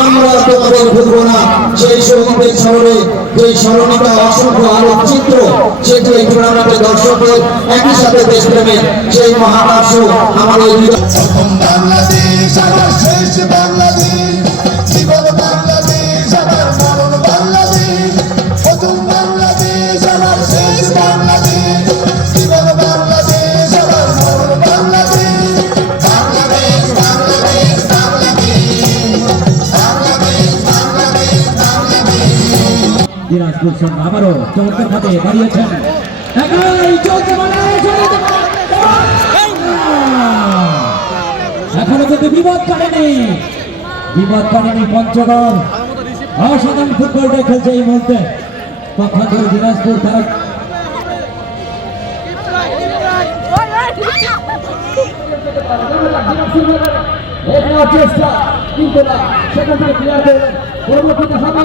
আমরা তোমাদের ভুলবো না। সেই যেই স্মরণিকা অসংখ্য আলোক চিত্র সেটি এই দর্শকদের একই সাথে সেই মহাকাশ আমাদের বাংলাদেশ। দিনাজপুর সঙ্গে আবারও চমৎকার ভাবে দাঁড়িয়েছেন। এখনও কিন্তু বিপদ কাটেনি বিপদ কাটেনি পঞ্চগড়। অসাধারণ ফুটবলটা খেলছে এই মুহূর্তে। পক্ষান্তর দিনাজপুর তারা চেষ্টা কিন্তু না। সেখান থেকে পরবর্তীতে হবে